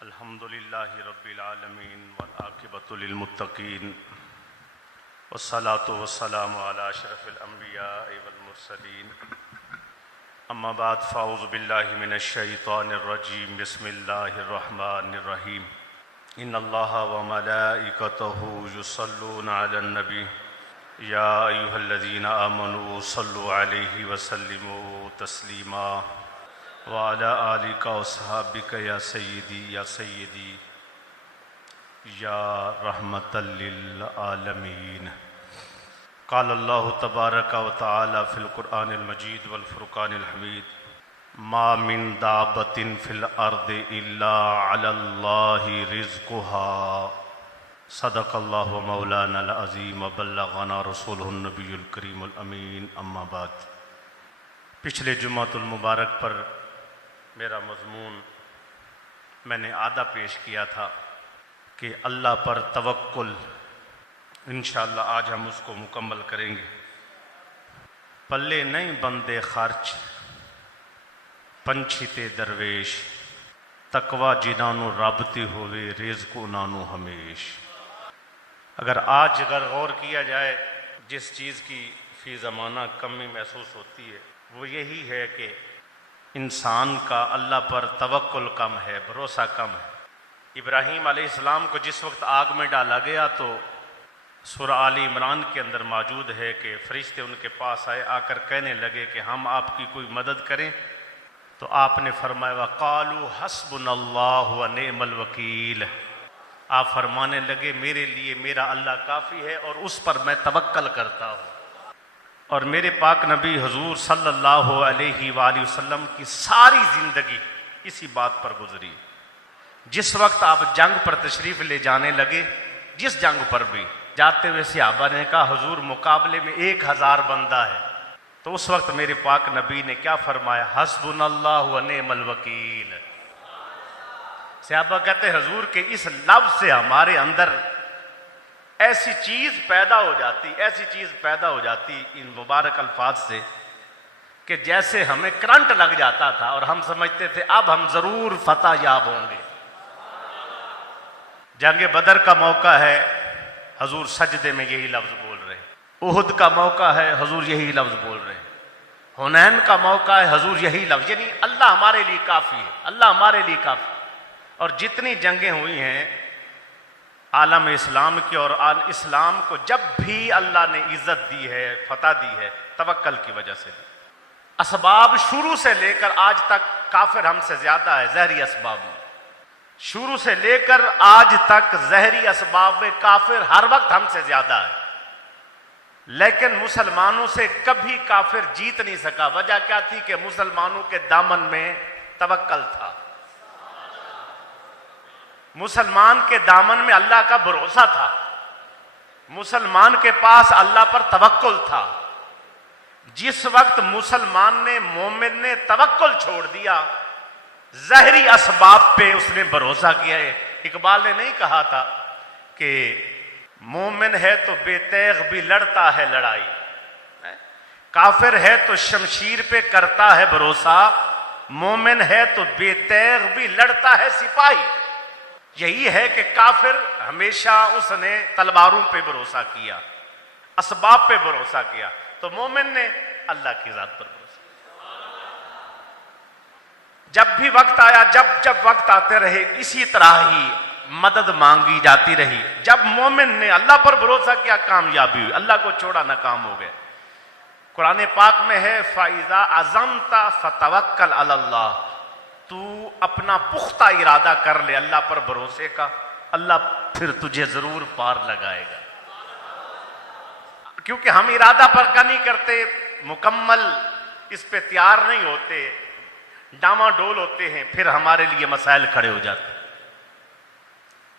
अल्हम्दुलिल्लाहि रब्बिल आलमीन वल आक़िबतु लिल मुत्तक़ीन वस्सलातु वस्सलामु अला अशरफिल अंबिया वल मुरसलीन अम्मा बाद फ़अऊज़ु बिल्लाहि मिनश शैतानिर रजीम बिस्मिल्लाहिर रहमानिर रहीम इन्नल्लाहा व मलाइकतहु युसल्लूना अलन नबी या अय्युहल्लज़ीना आमनू सल्लु अलैहि व सल्लिमू तस्लीमा वाला आलिका व सहाबिका या सय्यदी या रहमतल लिल आलमीन। क़ाल अल्लाहु तबारक व तआला फ़िल क़ुरआनिल मजीद वल फ़ुरक़ानिल हमीद मा मिन दाबतिन फ़िल अर्दि इल्ला अलल्लाहि रिज़्क़ुहा सदक़ल्लाहु मौलानल अज़ीम व बल्लग़ना रसूलुहुन नबियुल करीमुल अमीन। अम्मा बाद, पिछले जुमातुल मुबारक पर मेरा मज़मून मैंने आधा पेश किया था कि अल्लाह पर तवक्कुल। इंशाअल्लाह आज हम उसको मुकम्मल करेंगे। पल्ले नहीं बंदे खर्च पंछीते दरवेश तकवा जिनानु राबती होवे रिज़्क़ उनानु हमेश। अगर गौर किया जाए जिस चीज़ की फ़ी ज़माना कमी महसूस होती है वो यही है कि इंसान का अल्लाह पर तवक्कुल कम है, भरोसा कम है। इब्राहीम अलैहिस्सलाम को जिस वक्त आग में डाला गया तो सूरह आली इमरान के अंदर मौजूद है कि फरिश्ते उनके पास आए, आकर कहने लगे कि हम आपकी कोई मदद करें। तो आपने फरमाया वक़ालू हस्बुनल्लाहु व निअमल वकील। आप फरमाने लगे मेरे लिए मेरा अल्लाह काफ़ी है और उस पर मैं तवक्कल करता हूँ। और मेरे पाक नबी हुजूर सल्लल्लाहु अलैहि वसल्लम की सारी ज़िंदगी इसी बात पर गुजरी। जिस वक्त आप जंग पर तशरीफ़ ले जाने लगे, जिस जंग पर भी जाते हुए सहाबा ने कहा हुजूर मुकाबले में 1000 बंदा है, तो उस वक्त मेरे पाक नबी ने क्या फरमाया, हस्बुनल्लाहु व निअमल वकील। सहाबा कहते हुजूर के इस लफ्ज़ से हमारे अंदर ऐसी चीज़ पैदा हो जाती इन मुबारक अल्फाज से कि जैसे हमें करंट लग जाता था और हम समझते थे अब हम ज़रूर फतह याब होंगे। जंग बदर का मौका है, हुजूर सजदे में यही लफ्ज़ बोल रहे हैं। उहुद का मौका है, हुजूर यही लफ्ज़ बोल रहे हैं। हुनैन का मौका है, हुजूर यही लफ्ज़, यानी अल्लाह हमारे लिए काफ़ी है, अल्लाह हमारे लिए काफ़ी। और जितनी जंगें हुई हैं आलम इस्लाम की, और इस्लाम को जब भी अल्लाह ने इज्जत दी है, फतह दी है, तवक्कल की वजह से दी। असबाब शुरू से लेकर आज तक काफिर हमसे ज्यादा है जहरी असबाब में। शुरू से लेकर आज तक जहरी असबाब में काफिर हर वक्त हमसे ज्यादा है, लेकिन मुसलमानों से कभी काफिर जीत नहीं सका। वजह क्या थी कि मुसलमानों के दामन में तवक्कल था, मुसलमान के दामन में अल्लाह का भरोसा था, मुसलमान के पास अल्लाह पर तवक्कुल था। जिस वक्त मुसलमान ने, मोमिन ने तवक्कुल छोड़ दिया, ज़हरी असबाब पे उसने भरोसा किया है। इकबाल ने नहीं कहा था कि मोमिन है तो बेतैग भी लड़ता है लड़ाई, काफिर है तो शमशीर पे करता है भरोसा, मोमिन है तो बेतैग भी लड़ता है सिपाही। यही है कि काफिर हमेशा उसने तलवारों पे भरोसा किया, असबाब पे भरोसा किया, तो मोमिन ने अल्लाह की ज़ात पर भरोसा। जब भी वक्त आया, जब वक्त आते रहे, इसी तरह ही मदद मांगी जाती रही। जब मोमिन ने अल्लाह पर भरोसा किया, कामयाबी हुई, अल्लाह को छोड़ा नाकाम हो गए। कुरान पाक में है फ़ाइज़ा अज़मता फ़तवक्कल अलल्लाह। तू अपना पुख्ता इरादा कर ले अल्लाह पर भरोसे का, अल्लाह फिर तुझे जरूर पार लगाएगा। क्योंकि हम इरादा पर का नहीं करते, मुकम्मल इस पे तैयार नहीं होते, डामाडोल होते हैं, फिर हमारे लिए मसाइल खड़े हो जाते।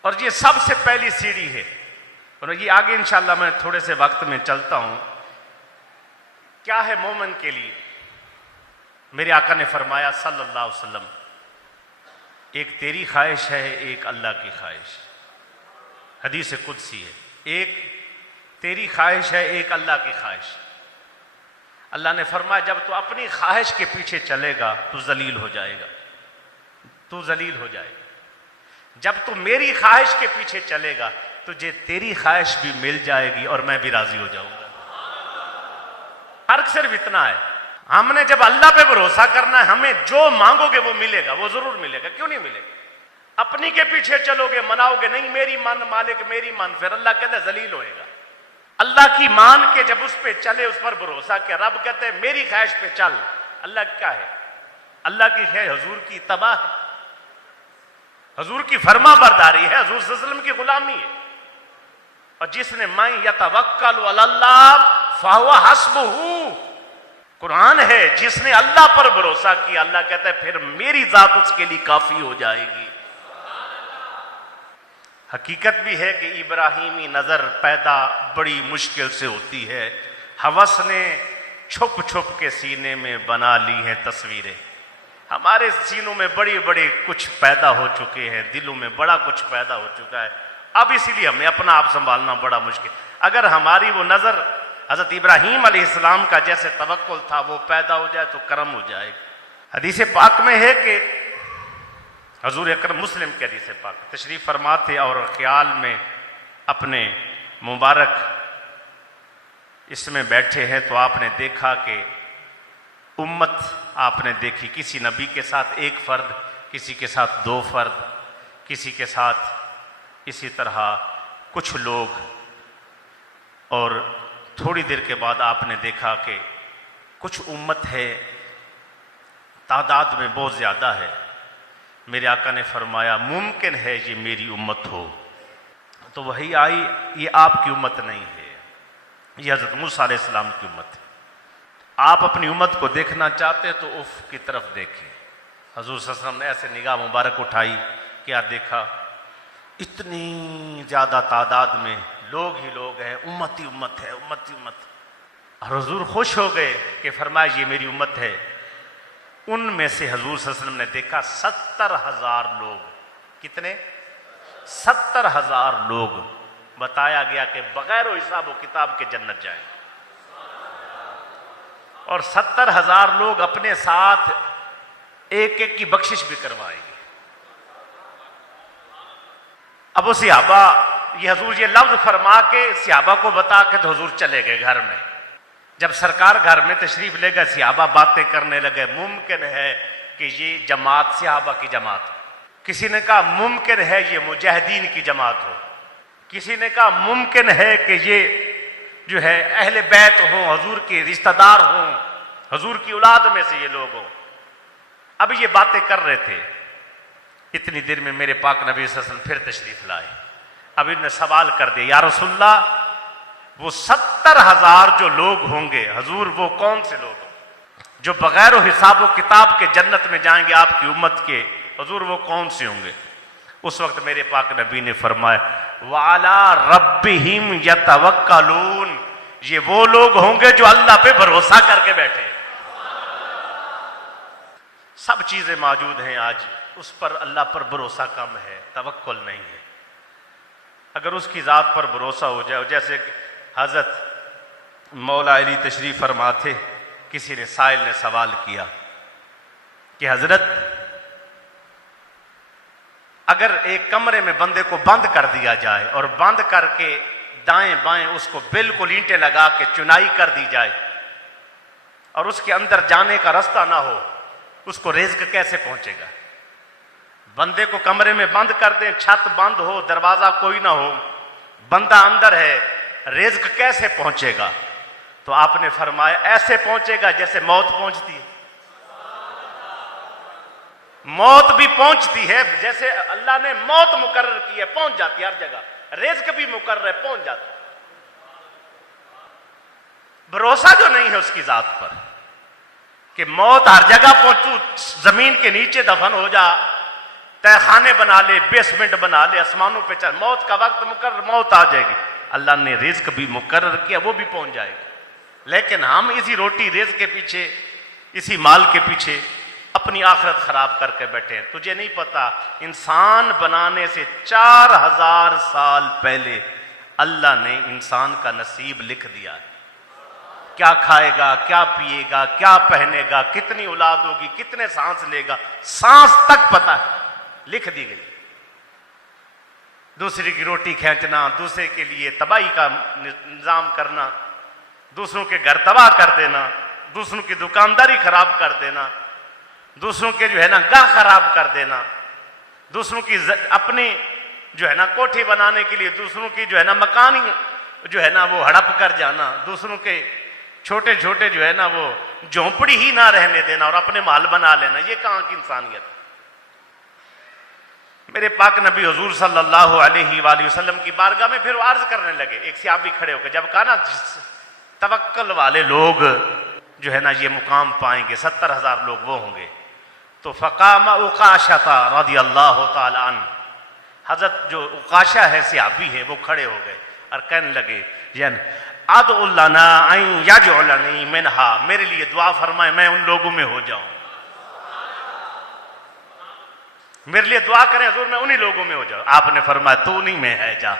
और ये सबसे पहली सीढ़ी है, और ये आगे इंशाअल्लाह मैं थोड़े से वक्त में चलता हूं। क्या है मोमिन के लिए? मेरे आका ने फरमाया सल्लल्लाहु अलैहि वसल्लम, एक तेरी ख्वाहिश है, एक अल्लाह की ख्वाहिश। हदीस कुदसी है, एक तेरी ख्वाहिश है, एक अल्लाह की ख्वाहिश। अल्लाह ने फरमाया जब तू अपनी ख्वाहिश के पीछे चलेगा तू जलील हो जाएगा, तू जलील हो जाएगा। जब तू मेरी ख्वाहिश के पीछे चलेगा तुझे तेरी ख्वाहिश भी मिल जाएगी और मैं भी राजी हो जाऊंगा। फर्क सिर्फ इतना है, हमने जब अल्लाह पे भरोसा करना है, हमें जो मांगोगे वो मिलेगा, वो जरूर मिलेगा। क्यों नहीं मिलेगा? अपनी के पीछे चलोगे, मनाओगे नहीं मेरी मान मालिक मेरी मान, फिर अल्लाह कहता है जलील होएगा। अल्लाह की मान के जब उस पे चले, उस पर भरोसा किया, रब कहते हैं मेरी ख्वाहिश पे चल। अल्लाह क्या है? अल्लाह की है हजूर की तबाह है, हजूर की फर्मा बरदारी है, हजूर सल्लल्लाहु अलैहि वसल्लम की गुलामी है। और जिसने मैं यतवक्कल अलल्लाह फहुवा हस्बुहु, कुरान है, जिसने अल्लाह पर भरोसा किया, अल्लाह कहता है फिर मेरी जात उसके लिए काफी हो जाएगी। हकीकत भी है कि इब्राहिमी नजर पैदा बड़ी मुश्किल से होती है। हवस ने छुप छुप के सीने में बना ली है तस्वीरें। हमारे सीनों में बड़े बड़े कुछ पैदा हो चुके हैं, दिलों में बड़ा कुछ पैदा हो चुका है। अब इसीलिए हमें अपना आप संभालना बड़ा मुश्किल। अगर हमारी वो नजर हजरत इब्राहीम अलैहिस्सलाम का जैसे तवक्कुल था वो पैदा हो जाए तो करम हो जाएगा। हदीस पाक में है कि हजूर अकरम, मुस्लिम के हदीस पाक, तशरीफ फरमा थे और ख्याल में अपने मुबारक इसमें बैठे हैं तो आपने देखा कि उम्मत आपने देखी, किसी नबी के साथ एक फर्द, किसी के साथ दो फर्द, किसी के साथ इसी तरह कुछ लोग, और थोड़ी देर के बाद आपने देखा कि कुछ उम्मत है तादाद में बहुत ज़्यादा है। मेरे आका ने फरमाया मुमकिन है ये मेरी उम्मत हो। तो वही आई, ये आपकी उम्मत नहीं है, ये हज़रत मूसा अलैहिस्सलाम की उम्मत है। आप अपनी उम्मत को देखना चाहते हैं तो उफ की तरफ देखें। हजूर सल्लल्लाहु अलैहि वसल्लम ने ऐसे निगाह मुबारक उठाई, क्या देखा? इतनी ज़्यादा तादाद में लोग ही लोग हैं, उम्मत ही उम्मत है, उम्मत ही उम्मत। और हजूर खुश हो गए कि फरमाया ये मेरी उम्मत है। उनमें से हजूर सल्लल्लाहु अलैहि वसल्लम ने देखा 70,000 लोग। कितने? 70,000 लोग। बताया गया कि बगैर हिसाब व किताब के जन्नत जाएं। और 70,000 लोग अपने साथ एक एक की बख्शिश भी करवाएंगे। अब वो सहाबा, ये हजूर ये लफ्ज फरमा के सहाबा को बता के तो हजूर चले गए घर में। जब सरकार घर में तशरीफ ले गए, सहाबा बातें करने लगे। मुमकिन है कि ये जमात सहाबा की जमात हो। किसी ने कहा मुमकिन है ये मुजाहिदीन की जमात हो। किसी ने कहा मुमकिन है कि ये जो है अहले बैत हों, हजूर के रिश्तेदार हों, हजूर की औलाद में से ये लोग हों। अब ये बातें कर रहे थे, इतनी देर में मेरे पाक नबी सल्लल्लाहु अलैहि वसल्लम फिर तशरीफ लाए। अब इन्होंने सवाल कर दिया, या रसूलल्लाह वो 70,000 जो लोग होंगे, हजूर वो कौन से लोग जो बगैर हिसाब व किताब के जन्नत में जाएंगे आपकी उम्मत के, हजूर वो कौन से होंगे? उस वक्त मेरे पाक नबी ने फरमाया वाला रब्बिहिम यतवक्कलून, ये वो लोग होंगे जो अल्लाह पे भरोसा करके बैठे हैं। सब चीजें मौजूद हैं आज, उस पर अल्लाह पर भरोसा कम है, तवक्कुल नहीं है। अगर उसकी ज़ात पर भरोसा हो जाए, जैसे हजरत मौला अली तशरीफ फरमा थे, किसी ने साइल ने सवाल किया कि हजरत अगर एक कमरे में बंदे को बंद कर दिया जाए और बंद करके दाएं बाएं उसको बिल्कुल ईंटें लगा के चुनाई कर दी जाए और उसके अंदर जाने का रास्ता ना हो, उसको रिज़्क कैसे पहुंचेगा? बंदे को कमरे में बंद कर दें, छत बंद हो, दरवाजा कोई ना हो, बंदा अंदर है, रिज़्क कैसे पहुंचेगा? तो आपने फरमाया ऐसे पहुंचेगा जैसे मौत पहुंचती है। मौत भी पहुंचती है, जैसे अल्लाह ने मौत मुकर्रर की है, पहुंच जाती है हर जगह। रिज़्क भी मुकर्रर है, पहुंच जाता है। भरोसा जो नहीं है उसकी जात पर कि मौत हर जगह पहुंचू, जमीन के नीचे दफन हो जा, तहखाने बना ले, बेसमेंट बना ले, आसमानों पे चल, मौत का वक्त मुकर्रर, मौत आ जाएगी। अल्लाह ने रिज़्क भी मुकर्रर किया, वो भी पहुंच जाएगी। लेकिन हम इसी रोटी रिज़्क के पीछे, इसी माल के पीछे अपनी आखिरत खराब करके बैठे हैं। तुझे नहीं पता, इंसान बनाने से 4000 साल पहले अल्लाह ने इंसान का नसीब लिख दिया है। क्या खाएगा, क्या पिएगा, क्या पहनेगा, कितनी औलाद होगी, कितने सांस लेगा, सांस तक पता है, लिख दी गई। दूसरे की रोटी खींचना, दूसरे के लिए तबाही का निजाम करना, दूसरों के घर तबाह कर देना, दूसरों की दुकानदारी खराब कर देना, दूसरों के जो है ना गाह खराब कर देना, दूसरों की अपनी जो है ना कोठी बनाने के लिए दूसरों की जो है ना मकान जो है ना वो हड़प कर जाना, दूसरों के छोटे छोटे जो है ना वो झोंपड़ी ही ना रहने देना और अपने माल बना लेना, ये कहां की इंसानियत। मेरे पाक नबी हुजूर सल्लल्लाहु अलैहि वसल्लम की बारगाह में फिर अर्ज करने लगे। एक सहाबी खड़े होकर जब कहा ना तवक्कल वाले लोग जो है ना ये मुकाम पाएंगे, 70,000 लोग वो होंगे, तो फ़क़ाम उकाशा रज़ियल्लाहु ताला अन्हु, हजरत जो उकाशा है सहाबी है वो खड़े हो गए और कहने लगे अदउल्लना अन यजअलनी मिनहा, मेरे लिए दुआ फरमाए मैं उन लोगों में हो जाऊं, मेरे लिए दुआ करें हुजूर मैं उन्हीं लोगों में हो जाऊं। आपने फरमाया तू उन्हीं में है जा।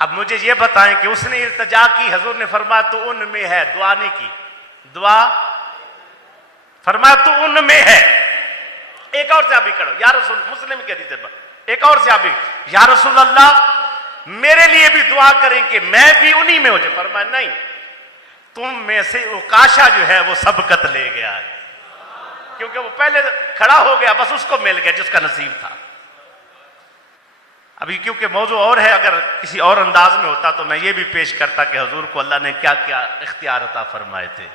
अब मुझे ये बताएं कि उसने इल्तिजा की, हुजूर ने फरमाया तू उनमें है, दुआ नहीं की, दुआ फरमाया तू उनमें है। एक और सहाबी खड़ो, या रसूल, मुस्लिम के हदीस में एक और सहाबी, या रसूल अल्लाह मेरे लिए भी दुआ करें कि मैं भी उन्हीं में हो जाए। फरमाया नहीं, तुम में से उकाशा जो है वो सबकत ले गया है, क्योंकि वो पहले खड़ा हो गया, बस उसको मिल गया जिसका नसीब था। अभी क्योंकि मौजू और है, अगर किसी और अंदाज में होता तो मैं ये भी पेश करता कि हुजूर को अल्लाह ने क्या क्या इख्तियार अता फरमाए थे।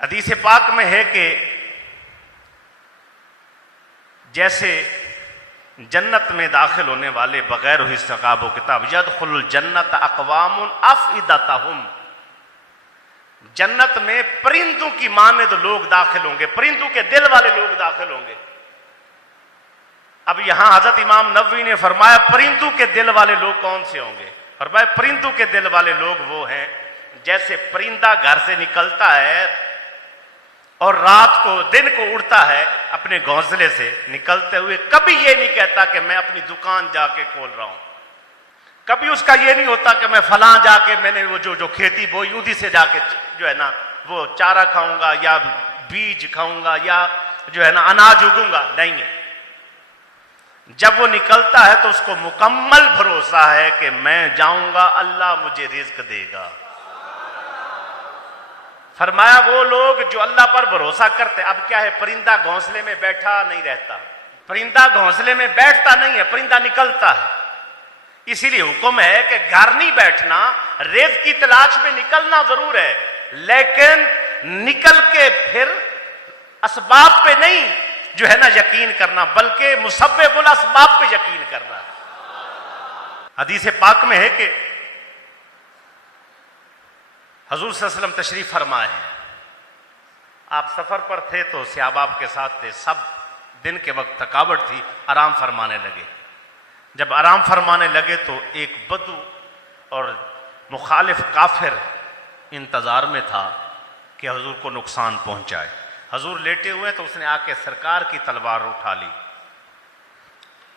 हदीस पाक में है कि जैसे जन्नत में दाखिल होने वाले बगैर हिस्साब किताब यदखुलुल जन्नत अक़वामुन अफ़इदतहुम, जन्नत में परिंदों की मानद लोग दाखिल होंगे, परिंदों के दिल वाले लोग दाखिल होंगे। अब यहां हजरत इमाम नबवी ने फरमाया परिंदों के दिल वाले लोग कौन से होंगे? फरमाया परिंदों के दिल वाले लोग वो हैं जैसे परिंदा घर से निकलता है और रात को दिन को उड़ता है अपने घोंसले से निकलते हुए, कभी ये नहीं कहता कि मैं अपनी दुकान जाके खोल रहा हूं, कभी उसका ये नहीं होता कि मैं फलां जाके मैंने वो जो खेती बोई उदी से जाके जो है ना वो चारा खाऊंगा या बीज खाऊंगा या जो है ना अनाज उगूंगा, नहीं है। जब वो निकलता है तो उसको मुकम्मल भरोसा है कि मैं जाऊंगा अल्लाह मुझे रिज्क देगा। फरमाया वो लोग जो अल्लाह पर भरोसा करते। अब क्या है, परिंदा घोंसले में बैठा नहीं रहता, परिंदा घोंसले में बैठता नहीं है, परिंदा निकलता है। इसीलिए हुक्म है कि घर नहीं बैठना, रिज़्क़ की तलाश में निकलना जरूर है, लेकिन निकल के फिर असबाब पे नहीं जो है ना यकीन करना, बल्कि मुसब्बिबुल असबाब पे यकीन करना। हदीस पाक में है कि हुजूर सल्लल्लाहु अलैहि वसल्लम तशरीफ फरमाए हैं, आप सफर पर थे तो सहाबाब के साथ थे, सब दिन के वक्त थकावट थी, आराम फरमाने लगे। जब आराम फरमाने लगे तो एक बदू और मुखालिफ काफिर इंतजार में था कि हुजूर को नुकसान पहुंचाए। हुजूर लेटे हुए तो उसने आके सरकार की तलवार उठा ली,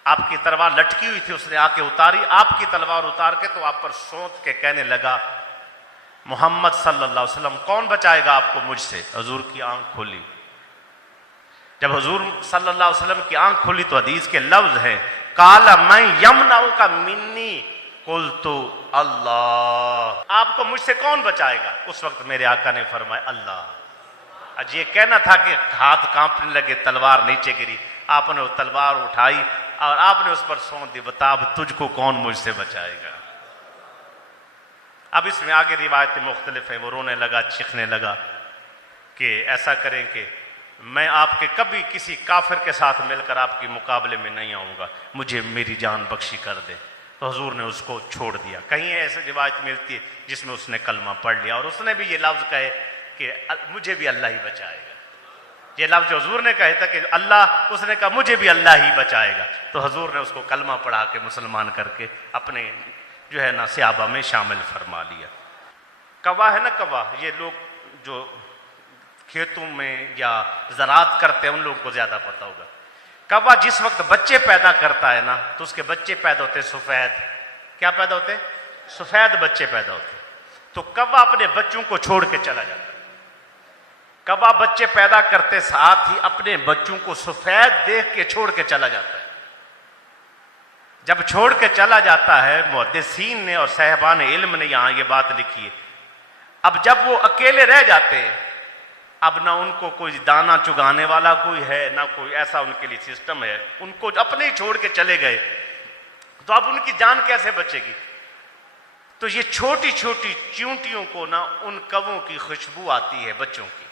आपकी तलवार लटकी हुई थी, उसने आके उतारी, आपकी तलवार उतार के तो आप पर सोच के कहने लगा मोहम्मद सल्लल्लाहु अलैहि वसल्लम कौन बचाएगा आपको मुझसे। हुजूर की आंख खुली। जब हुजूर सल्लल्लाहु अलैहि वसल्लम की आंख खुली तो हदीस के लफ्ज हैं काला मैं यमनाऊ का मिन्नी कुल तो अल्लाह, आपको मुझसे कौन बचाएगा। उस वक्त मेरे आका ने फरमाया अल्लाह। आज ये कहना था कि हाथ कांपने लगे, तलवार नीचे गिरी, आपने वो तलवार उठाई और आपने उस पर सौंप दी, बता अब तुझको कौन मुझसे बचाएगा। अब इसमें आगे रिवायतें मुख्तलिफ है। वो रोने लगा, चीखने लगा कि ऐसा करें कि मैं आपके कभी किसी काफिर के साथ मिलकर आपके मुकाबले में नहीं आऊँगा, मुझे मेरी जान बख्शी कर दे। तो हुजूर ने उसको छोड़ दिया। कहीं ऐसी रिवायत मिलती है जिसमें उसने कलमा पढ़ लिया और उसने भी ये लफ्ज़ कहे कि मुझे भी अल्लाह ही बचाएगा। ये लफ्ज़ हुजूर ने कहा था कि अल्लाह, उसने कहा मुझे भी अल्लाह ही बचाएगा। तो हुजूर ने उसको कलमा पढ़ा के मुसलमान करके अपने जो है ना सहाबा में शामिल फरमा लिया। कवा है ना, कवा, ये लोग जो खेतों में या ज़राअत करते हैं उन लोगों को ज़्यादा पता होगा। कवा जिस वक्त बच्चे पैदा करता है ना तो उसके बच्चे पैदा होते सफ़ेद। क्या पैदा होते? सफ़ेद बच्चे पैदा होते। तो कवा अपने बच्चों को छोड़ के चला जाता है। कौवा बच्चे पैदा करते साथ ही अपने बच्चों को सफेद देख के छोड़ के चला जाता है। जब छोड़ के चला जाता है, मुहद्दिसीन ने और साहिबान इल्म ने यहां ये बात लिखी है, अब जब वो अकेले रह जाते हैं, अब ना उनको कोई दाना चुगाने वाला कोई है, ना कोई ऐसा उनके लिए सिस्टम है, उनको अपने ही छोड़ के चले गए, तो अब उनकी जान कैसे बचेगी? तो ये छोटी छोटी चींटियों को ना उन कौवों की खुशबू आती है बच्चों की,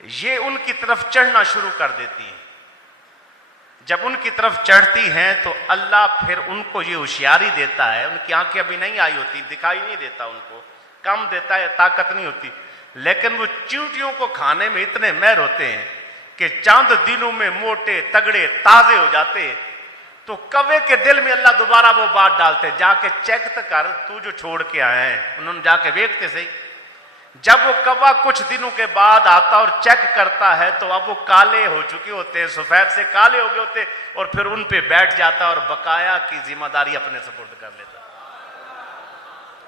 ये उनकी तरफ चढ़ना शुरू कर देती है। जब उनकी तरफ चढ़ती हैं तो अल्लाह फिर उनको ये होशियारी देता है, उनकी आंखें अभी नहीं आई होती, दिखाई नहीं देता, उनको कम देता है, ताकत नहीं होती, लेकिन वो चींटियों को खाने में इतने महर होते हैं कि चंद दिनों में मोटे तगड़े ताजे हो जाते हैं। तो कौवे के दिल में अल्लाह दोबारा वो बात डालते, जाके चेक तो कर, तू जो छोड़ के आए हैं, उन्होंने जाके देखते सही। जब वो कौवा कुछ दिनों के बाद आता और चेक करता है तो अब वो काले हो चुके होते हैं, सफेद से काले हो गए होते, और फिर उन पे बैठ जाता और बकाया की जिम्मेदारी अपने सुपुर्द कर लेता।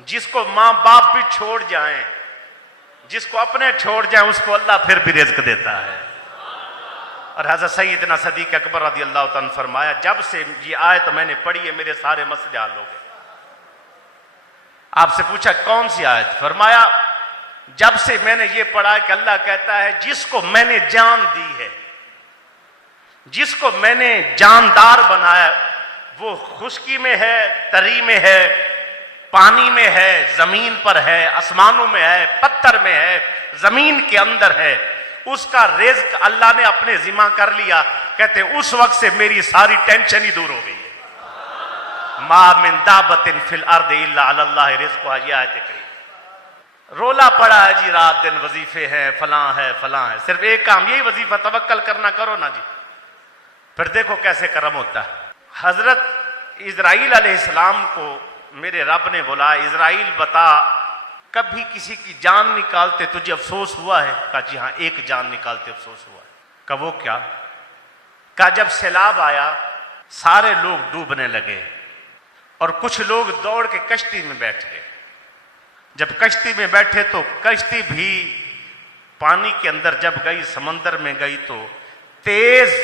जिसको मां बाप भी छोड़ जाएं, जिसको अपने छोड़ जाएं, उसको अल्लाह फिर भी रिज़्क देता है। और हज़रत सैयदना सदीक़ अकबर रज़ी अल्लाह तआला फरमाया, जब से ये आयत मैंने पढ़ी है मेरे सारे मसले हल हो गए। आपसे पूछा कौन सी आयत? फरमाया जब से मैंने ये पढ़ा कि अल्लाह कहता है जिसको मैंने जान दी है, जिसको मैंने जानदार बनाया, वो खुश्की में है, तरी में है, पानी में है, जमीन पर है, आसमानों में है, पत्थर में है, जमीन के अंदर है, उसका रिज़्क अल्लाह ने अपने जिम्मा कर लिया। कहते उस वक्त से मेरी सारी टेंशन ही दूर हो गई है। मा मिन दाबतिन फिल अर्द इल्ला अल्लाह रिज़्कुहा, ये आयत करीम। रोला पड़ा है जी, रात दिन वजीफे हैं, फलां है फलां है, सिर्फ एक काम, यही वजीफा, तवक्कल करना करो ना जी, फिर देखो कैसे करम होता है। हजरत इजराइल अलैहिस्सलाम को मेरे रब ने बोला, इजराइल बता कभी किसी की जान निकालते तुझे अफसोस हुआ है? कहा जी हाँ, एक जान निकालते अफसोस हुआ है। कहा वो क्या? कहा जब सैलाब आया सारे लोग डूबने लगे और कुछ लोग दौड़ के कश्ती में बैठ गए। जब कश्ती में बैठे तो कश्ती भी पानी के अंदर जब गई, समंदर में गई, तो तेज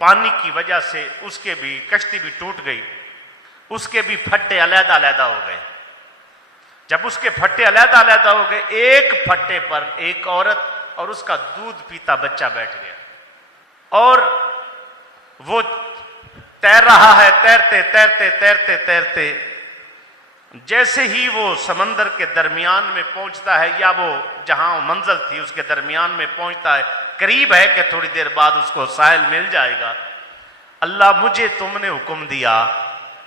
पानी की वजह से उसके भी कश्ती भी टूट गई, उसके भी फट्टे अलहदा अलहदा हो गए। जब उसके फट्टे अलहदा अलहदा हो गए, एक फट्टे पर एक औरत और उसका दूध पीता बच्चा बैठ गया और वो तैर रहा है, तैरते तैरते तैरते तैरते जैसे ही वो समंदर के दरमियान में पहुंचता है, या वो जहां मंजिल थी उसके दरमियान में पहुंचता है, करीब है कि थोड़ी देर बाद उसको साहिल मिल जाएगा, अल्लाह मुझे तुमने हुक्म दिया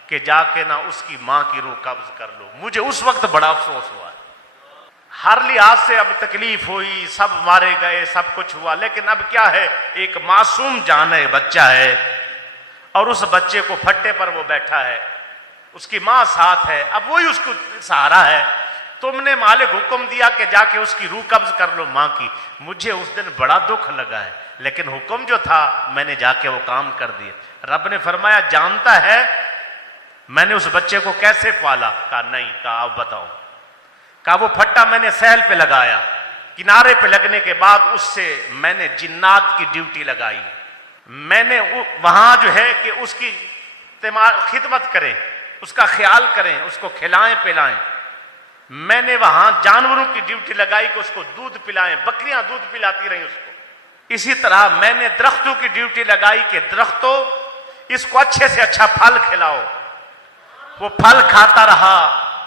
कि जाके ना उसकी मां की रूह कब्ज कर लो। मुझे उस वक्त बड़ा अफसोस हुआ, हर लिहाज से अब तकलीफ हुई, सब मारे गए, सब कुछ हुआ, लेकिन अब क्या है, एक मासूम जान है, बच्चा है, और उस बच्चे को फट्टे पर वो बैठा है, उसकी मां साथ है, अब वही उसको सहारा है। तुमने मालिक हुक्म दिया कि जाके उसकी रूह कब्ज कर लो मां की। मुझे उस दिन बड़ा दुख लगा है, लेकिन हुक्म जो था मैंने जाके वो काम कर दिया। रब ने फरमाया जानता है मैंने उस बच्चे को कैसे पाला? कहा नहीं। कहा आप बताओ। कहा वो फट्टा मैंने सैल पे लगाया, किनारे पे लगने के बाद उससे मैंने जिन्नात की ड्यूटी लगाई, मैंने वहां जो है कि उसकी खिदमत करें, उसका ख्याल करें, उसको खिलाएं पिलाएं। मैंने वहां जानवरों की ड्यूटी लगाई कि उसको दूध पिलाएं, बकरियां दूध पिलाती रही उसको। इसी तरह मैंने दरख्तों की ड्यूटी लगाई कि दरख्तों इसको अच्छे से अच्छा फल खिलाओ, वो फल खाता रहा,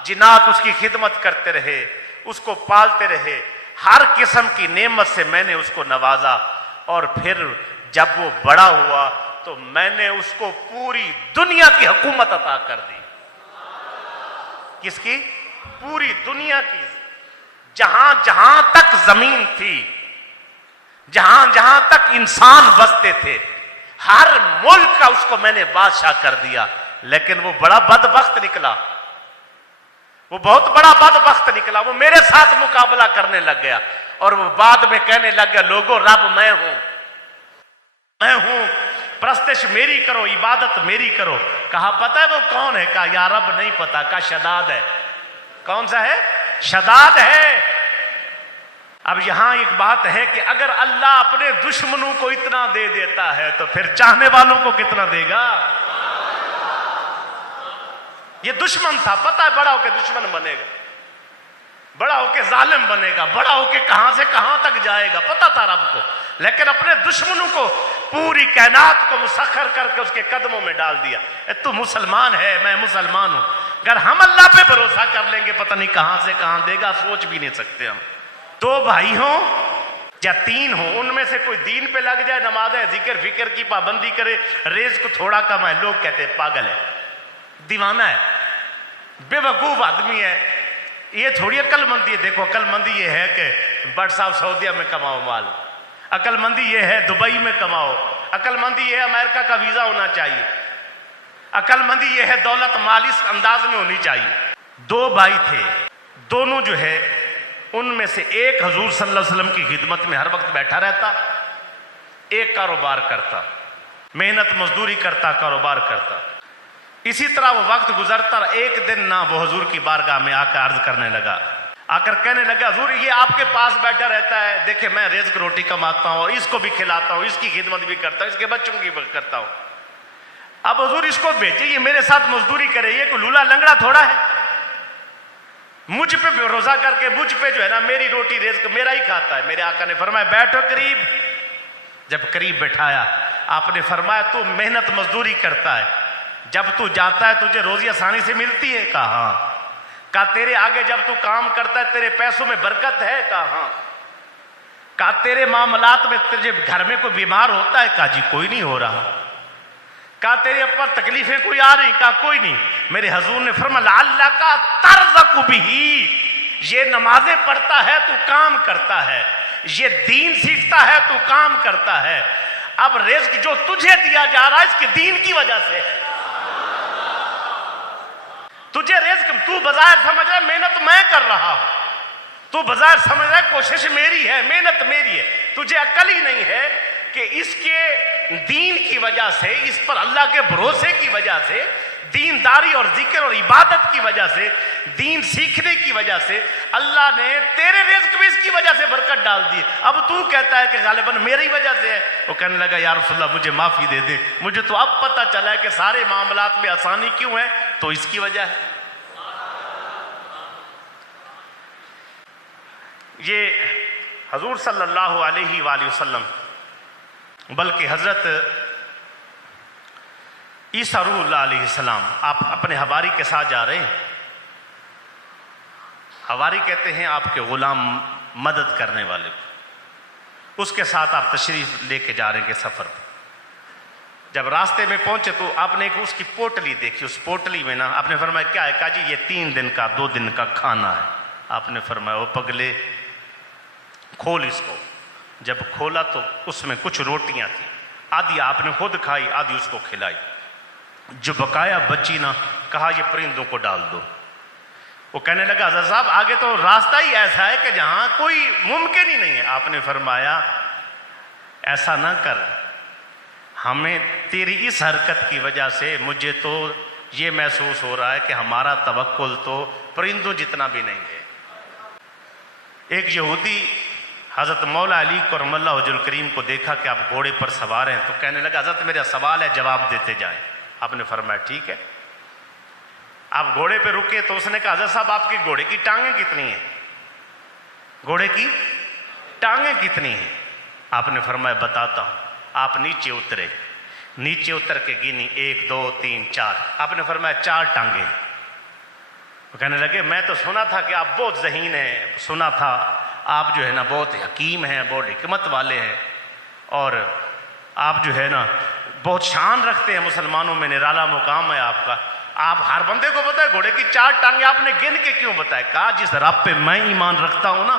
जिन्नात उसकी खिदमत करते रहे, उसको पालते रहे, हर किस्म की नेमत से मैंने उसको नवाजा। और फिर जब वो बड़ा हुआ तो मैंने उसको पूरी दुनिया की हुकूमत अता कर दी। किसकी? पूरी दुनिया की। जहां जहां तक जमीन थी, जहां जहां तक इंसान बसते थे, हर मुल्क का उसको मैंने बादशाह कर दिया। लेकिन वो बड़ा बदबख्त निकला, वो बहुत बड़ा बदबख्त निकला। वो मेरे साथ मुकाबला करने लग गया और वो बाद में कहने लग गया लोगों रब मैं हूं, मैं हूं, प्रस्तिश मेरी करो, इबादत मेरी करो। कहा पता है वो कौन है? कहा या रब नहीं पता। कहा शदाद है। कौन सा है? शदाद है। अब यहां एक बात है कि अगर अल्लाह अपने दुश्मनों को इतना दे देता है तो फिर चाहने वालों को कितना देगा। ये दुश्मन था, पता है बड़ा होकर दुश्मन बनेगा, बड़ा होके जालिम बनेगा, बड़ा होके कहां से कहां तक जाएगा, पता था रब को। लेकिन अपने दुश्मनों को, पूरी कायनात को मुसख्खर करके उसके कदमों में डाल दिया। तू मुसलमान है, मैं मुसलमान हूं। अगर हम अल्लाह पे भरोसा कर लेंगे पता नहीं कहां से कहां देगा, सोच भी नहीं सकते हम। दो भाई हो या तीन हो, उनमें से कोई दीन पे लग जाए, नमाज है, जिक्र फिक्र की पाबंदी करे, रेज को थोड़ा कम है, लोग कहते हैं पागल है, दीवाना है, बेवकूफ आदमी है, ये थोड़ी अक्लमंदी है। देखो अक्लमंदी ये है कि बट साहब सऊदीया में कमाओ माल, अक्लमंदी ये है दुबई में कमाओ, अक्लमंदी ये है अमेरिका का वीजा होना चाहिए, अक्लमंदी ये है दौलत माल इस अंदाज में होनी चाहिए। दो भाई थे, दोनों जो है उनमें से एक हजूर सल्लल्लाहु अलैहि वसल्लम की खिदमत में हर वक्त बैठा रहता, एक कारोबार करता, मेहनत मजदूरी करता, कारोबार करता। इसी तरह वो वक्त गुजरता, एक दिन ना वो हजूर की बारगाह में आकर अर्ज करने लगा, आकर कहने लगा हजूर ये आपके पास बैठा रहता है, देखे मैं रिज़्क़ रोटी कमाता हूं और इसको भी खिलाता हूं, इसकी खिदमत भी करता हूं, इसके बच्चों की भी करता हूं, अब हजूर इसको भेजिए, ये मेरे साथ मजदूरी करे, ये कोई लूला लंगड़ा थोड़ा है, मुझ पे भरोसा करके मुझ पे जो है ना मेरी रोटी रिज़्क़ मेरा ही खाता है। मेरे आका ने फरमाया बैठो करीब। जब करीब बैठाया आपने फरमाया तू मेहनत मजदूरी करता है, जब तू जाता है तुझे रोजी आसानी से मिलती है? कहा हाँ। कहा तेरे आगे जब तू काम करता है तेरे पैसों में बरकत है? कहा हाँ। कहा तेरे मामलात में तुझे घर में कोई बीमार होता है? कहा जी कोई नहीं हो रहा। कहा तेरे ऊपर तकलीफें कोई आ रही? कहा कोई नहीं। मेरे हजूर ने फरमाया अल्लाह का तर्ज़क़ु बिही, ये नमाजें पढ़ता है तू काम करता है, ये दीन सीखता है तू काम करता है, अब रिज़्क़ जो तुझे दिया जा रहा है इसके दीन की वजह से है। तुझे रिज़्क़ तू बाजार समझ रहा है मेहनत मैं कर रहा हूं, तू बाजार समझ रहा है कोशिश मेरी है, मेहनत मेरी है, तुझे अक्ल ही नहीं है कि इसके दीन की वजह से, इस पर अल्लाह के भरोसे की वजह से, दीनदारी और जिक्र और इबादत की वजह से, दीन सीखने की वजह से अल्लाह ने तेरे रिज़्क़ में इसकी वजह से बरकत डाल दी। अब तू कहता है कि गालिबन मेरी वजह से है। वो कहने लगा या रसूलल्लाह मुझे माफी दे दे, मुझे तो अब पता चला है कि सारे मामलात में आसानी क्यों है, तो इसकी वजह है। ये हजूर सल्लल्लाहु अलैहि वसल्लम बल्कि हजरत ईसा रूहुल्लाह अलैहिस्सलाम आप अपने हवारी के साथ जा रहे हैं। हवारी कहते हैं आपके गुलाम मदद करने वाले को, उसके साथ आप तशरीफ लेके जा रहे हैं सफर पर। जब रास्ते में पहुंचे तो आपने एक उसकी पोटली देखी, उस पोटली में ना आपने फरमाया क्या है? कहा जी ये 3 दिन का 2 दिन का खाना है। आपने फरमाया ओ पगले खोल इसको। जब खोला तो उसमें कुछ रोटियां थी, आधी आपने खुद खाई, आधी उसको खिलाई, जो बकाया बची ना कहा ये परिंदों को डाल दो। वो कहने लगा हज़रत साहब आगे तो रास्ता ही ऐसा है कि जहां कोई मुमकिन ही नहीं है। आपने फरमाया ऐसा ना कर, हमें तेरी इस हरकत की वजह से मुझे तो ये महसूस हो रहा है कि हमारा तवक्कुल तो परिंदों जितना भी नहीं है। एक यहूदी हज़रत मौला अली करमल्लाहु वजहुल करीम को देखा कि आप घोड़े पर सवार हैं, तो कहने लगा हज़रत मेरा सवाल है जवाब देते जाएं। आपने फरमाया ठीक है। आप घोड़े पे रुके तो उसने कहा हज़रत साहब आपके घोड़े की टांगें कितनी हैं? घोड़े की टांगें कितनी हैं? आपने फरमाया बताता हूं। आप नीचे उतरे, नीचे उतर के गिनी 1 2 3 4। आपने फरमाया 4 टांगे। वो कहने लगे मैं तो सुना था कि आप बहुत ज़हीन हैं, सुना था आप जो है ना बहुत हकीम हैं, बहुत हिकमत वाले हैं, और आप जो है ना बहुत शान रखते हैं, मुसलमानों में निराला मुकाम है आपका। आप हर बंदे को पता है घोड़े की 4 टांगे, आपने गिन के क्यों बताया? कहा जिस रब पे मैं ईमान रखता हूं ना,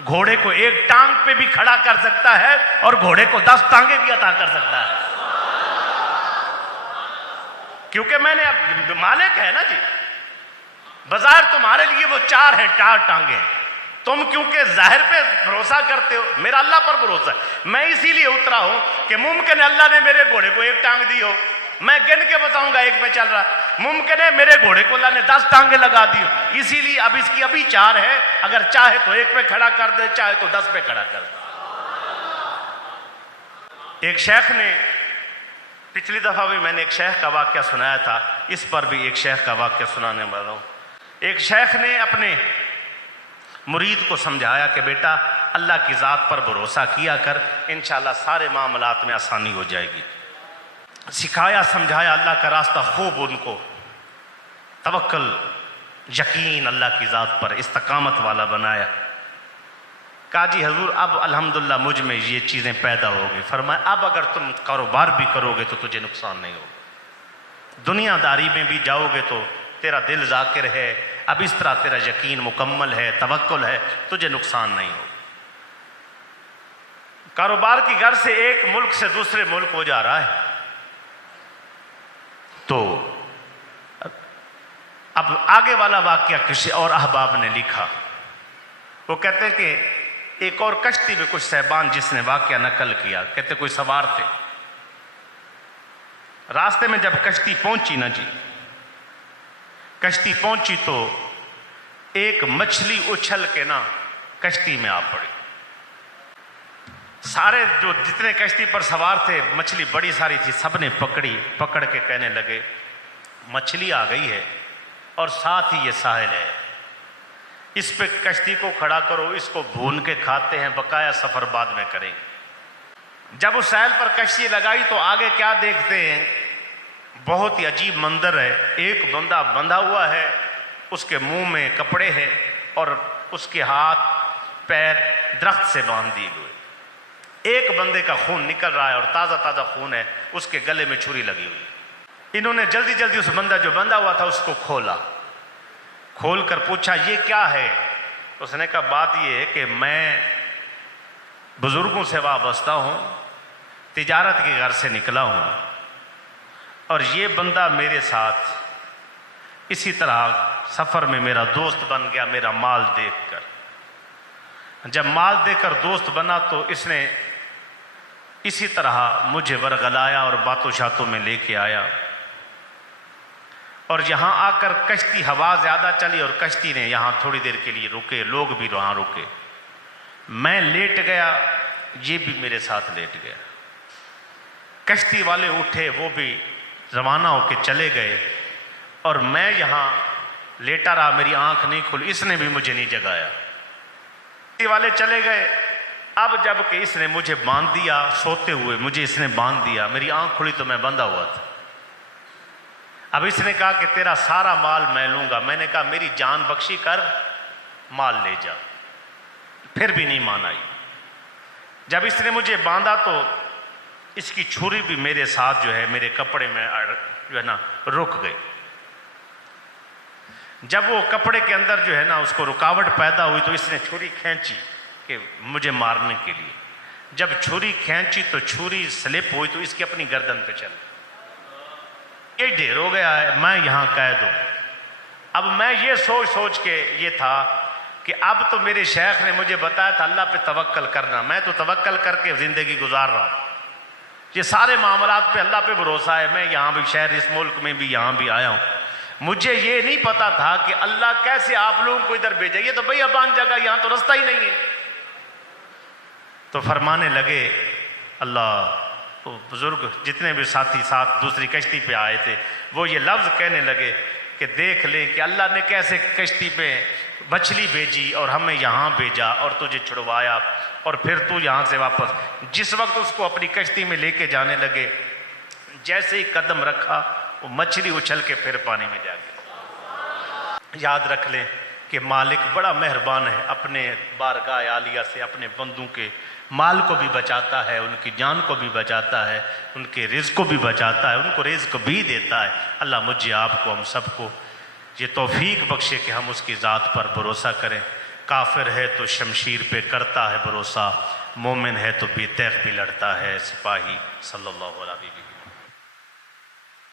घोड़े को 1 टांग पे भी खड़ा कर सकता है और घोड़े को 10 टांगे भी अता कर सकता है, क्योंकि मैंने मालिक है ना जी। बाजार तुम्हारे लिए वो 4 है, 4 टांगे। तुम क्योंकि जाहिर पे भरोसा करते हो, मेरा अल्लाह पर भरोसा है। मैं इसीलिए उतरा हूं कि मुमकिन अल्लाह ने मेरे घोड़े को 1 टांग दी हो, मैं गिन के बताऊंगा 1 में चल रहा। मुमकिन है मेरे घोड़े को अल्लाह ने 10 टांगे लगा दी, इसीलिए अब इसकी अभी 4 है, अगर चाहे तो 1 पे खड़ा कर दे, चाहे तो 10 पे खड़ा कर दे। एक शेख ने, पिछली दफा भी मैंने एक शेख का वाक्य सुनाया था, इस पर भी एक शेख का वाक्य सुनाने वाला हूं। एक शेख ने अपने मुरीद को समझाया कि बेटा अल्लाह की ज़ात पर भरोसा किया कर, इंशाअल्लाह सारे मामलात में आसानी हो जाएगी। सिखाया समझाया, अल्लाह का रास्ता खूब उनको तवक्कल यकीन अल्लाह की ज़ात पर इस्तकामत वाला बनाया। कहा जी हजूर अब अल्हम्दुलिल्लाह मुझ में ये चीज़ें पैदा हो गई। फरमाया अब अगर तुम कारोबार भी करोगे तो तुझे नुकसान नहीं होगा, दुनियादारी में भी जाओगे तो तेरा दिल जाकिर है, अब इस तरह तेरा यकीन मुकम्मल है, तवक्कुल है, तुझे नुकसान नहीं होगा। कारोबार की घर से एक मुल्क से दूसरे मुल्क हो जा रहा है, तो अब आगे वाला वाक्य किसी और अहबाब ने लिखा। वो कहते हैं कि एक और कश्ती में कुछ सहबान जिसने वाक्य नकल किया, कहते कोई सवार थे, रास्ते में जब कश्ती पहुंची ना जी, कश्ती पहुंची तो एक मछली उछल के ना कश्ती में आ पड़ी। सारे जो जितने कश्ती पर सवार थे, मछली बड़ी सारी थी, सबने पकड़ी, पकड़ के कहने लगे मछली आ गई है और साथ ही ये साहिल है, इस पे कश्ती को खड़ा करो, इसको भून के खाते हैं, बकाया सफर बाद में करें। जब उस साहिल पर कश्ती लगाई तो आगे क्या देखते हैं, बहुत ही अजीब मंजर है। एक बंदा बंधा हुआ है, उसके मुंह में कपड़े हैं और उसके हाथ पैर दरख्त से बांध दिए हुए। एक बंदे का खून निकल रहा है और ताज़ा ताज़ा खून है, उसके गले में छुरी लगी हुई। इन्होंने जल्दी जल्दी उस बंदा जो बंधा हुआ था उसको खोला, खोल कर पूछा ये क्या है। उसने कहा बात ये है कि मैं बुजुर्गों से वाबस्ता हूँ, तिजारत के घर से निकला हूँ और ये बंदा मेरे साथ इसी तरह सफ़र में मेरा दोस्त बन गया, मेरा माल देखकर। जब माल देकर दोस्त बना तो इसने इसी तरह मुझे वरगलाया और बातों शातों में लेके आया, और यहाँ आकर कश्ती हवा ज़्यादा चली और कश्ती ने यहाँ थोड़ी देर के लिए रुके, लोग भी वहाँ रुके। मैं लेट गया, ये भी मेरे साथ लेट गया। कश्ती वाले उठे, वो भी रवाना होके चले गए और मैं यहाँ लेटा रहा, मेरी आंख नहीं खुली, इसने भी मुझे नहीं जगाया। कश्ती वाले चले गए। अब जब कि इसने मुझे बांध दिया, सोते हुए मुझे इसने बांध दिया, मेरी आंख खुली तो मैं बंधा हुआ था। अब इसने कहा कि तेरा सारा माल मैं लूंगा। मैंने कहा मेरी जान बख्शी कर, माल ले जा। फिर भी नहीं माना। जब इसने मुझे बांधा तो इसकी छुरी भी मेरे साथ जो है मेरे कपड़े में जो है ना रुक गई। जब वो कपड़े के अंदर जो है ना उसको रुकावट पैदा हुई तो इसने छुरी खींची कि मुझे मारने के लिए। जब छुरी खींची तो छुरी स्लिप हुई तो इसकी अपनी गर्दन पे चल, ये ढेर हो गया है, मैं यहाँ कैद हूँ। अब मैं ये सोच सोच के ये था कि अब तो मेरे शेख ने मुझे बताया था अल्लाह पे तवक्कल करना, मैं तो तवक्कल करके ज़िंदगी गुजार रहा हूँ। ये सारे मामलात पे अल्लाह पे भरोसा है। मैं यहाँ भी शहर, इस मुल्क में भी यहाँ भी आया हूँ। मुझे ये नहीं पता था कि अल्लाह कैसे आप लोगों को इधर भेजे। ये तो भैया बान जगह, यहाँ तो रास्ता ही नहीं है। तो फरमाने लगे अल्लाह, तो बुजुर्ग जितने भी साथी साथ दूसरी कश्ती पे आए थे वो ये लफ्ज़ कहने लगे कि देख लें कि अल्लाह ने कैसे कश्ती पे मछली भेजी और हमें यहाँ भेजा और तुझे छुड़वाया, और फिर तू यहाँ से वापस। जिस वक्त उसको अपनी कश्ती में लेके जाने लगे, जैसे ही कदम रखा वो मछली उछल के फिर पानी में जा गई। याद रख लें कि मालिक बड़ा मेहरबान है, अपने बारगाह आलिया से अपने बंदों के माल को भी बचाता है, उनकी जान को भी बचाता है, उनके रिज़्क़ को भी बचाता है, उनको रिज़्क़ भी देता है। अल्लाह मुझे आपको हम सबको ये तौफीक बख्शे कि हम उसकी ज़ात पर भरोसा करें। काफिर है तो शमशीर पे करता है भरोसा, मोमिन है तो बेतैख भी लड़ता है सिपाही। सल्लल्लाहु अलैहि वसल्लम।